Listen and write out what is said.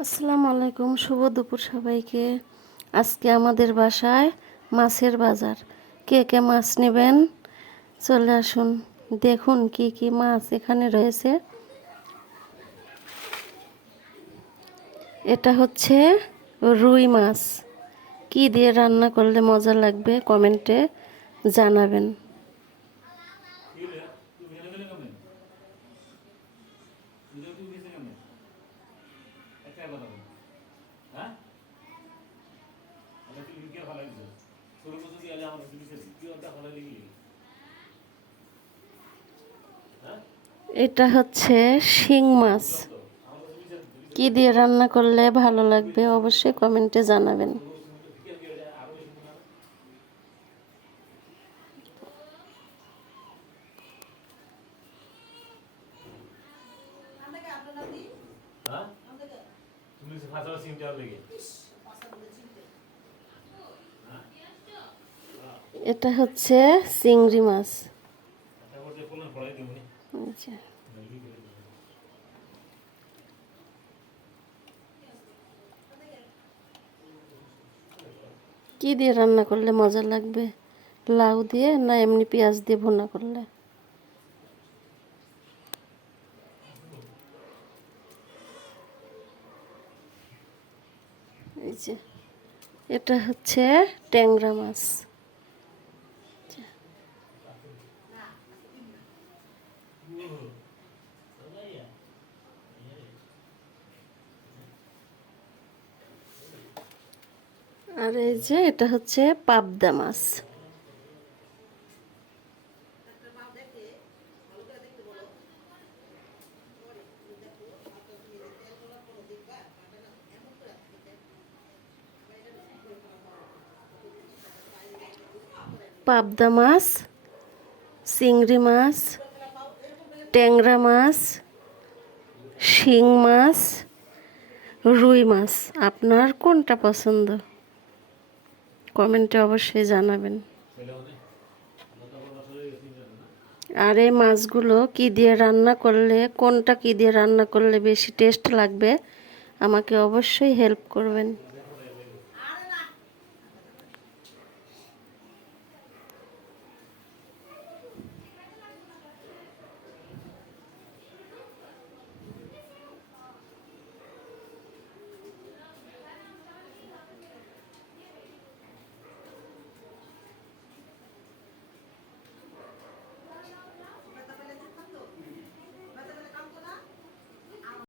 আসসালামু আলাইকুম, শুভ দুপুর সবাইকে। আজকে আমাদের বাসায় মাছের বাজার। কে কে মাছ নেবেন চলে আসুন। দেখুন কি কি মাছ এখানে রয়েছে। এটা হচ্ছে রুই মাছ। কি দিয়ে রান্না করলে মজা লাগবে কমেন্টে জানাবেন। এটা হচ্ছে শিং মাছ। কি দিয়ে রান্না করলে ভালো লাগবে অবশ্যই কমেন্টে জানাবেন। এটা হচ্ছে চিংড়ি মাছ। আচ্ছা, কি দিয়ে রান্না করলে মজা লাগবে? লাউ দিয়ে না এমনি পেঁয়াজ দিয়ে ভুনা করলে? এই যে এটা হচ্ছে ট্যাংরা মাছ। আর এই যে এটা হচ্ছে পাবদা মাছ। পাবদা মাছ, চিংড়ি মাছ, ট্যাংরা মাছ, শিং মাছ, রুই মাছ। আপনার কোনটা পছন্দ কমেন্টে অবশ্যই জানাবেন। আর এই মাছগুলো কি দিয়ে রান্না করলে, কোনটা কি দিয়ে রান্না করলে বেশি টেস্ট লাগবে আমাকে অবশ্যই হেল্প করবেন।